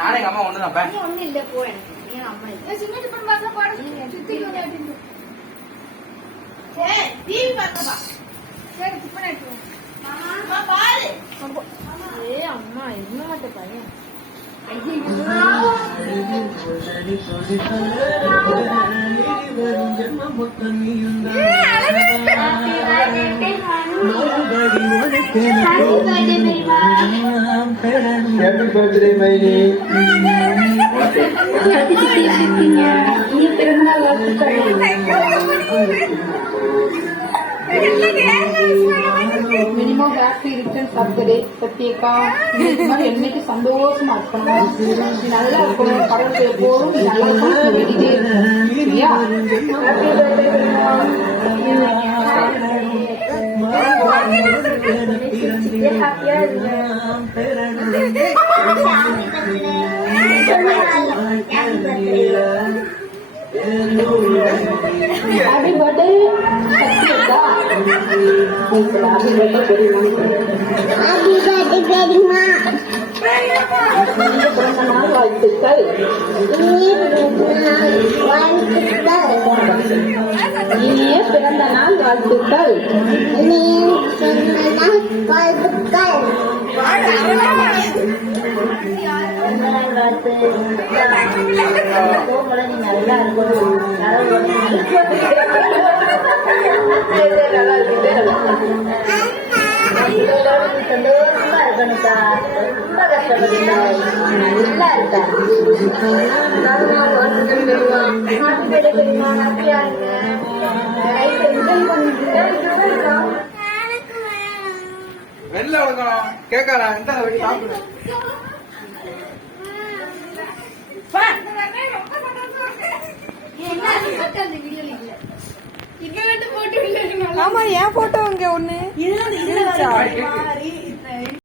நானே எங்க அம்மா ஒண்ணுதான் ஒண்ணு இல்ல போ எனக்கு என் அம்மா இல்ல சின்ன டிஃபன் பாக்ஸ்ல போடு சுத்திட்டு வந்து ஏய் டிவி பாக்கபா சரி டிஃபன் எடுத்து மாமா பாரு ஏய் அம்மா என்ன மாட்ட பையன் Happy birthday, Maini. Minimum happy return birthday சத்யக்கா. இந்த மாதிரி என்னைக்கு சந்தோஷமா இருக்கணும், நல்லா இருக்கணும், கடவுள் எப்போதும் நல்லா இருக்கணும் வேண்டிட்டே இருக்கணும். சரியா? ஹாப்பி பர்த்டே சத்யக்கா. பிறந்த நாள் வாழ்த்துக்கள். இனிய பிறந்த நாள் வாழ்த்துக்கள். சந்தோஷமா இருக்கணுக்கா. ரொம்ப கஷ்டப்பட்டீங்க, நல்லா இருக்கா. வெளில விடுக்கணும் கேட்காரா இந்த சாப்பிடு ஆமா என் போட்டோ இங்க ஒண்ணு இதுல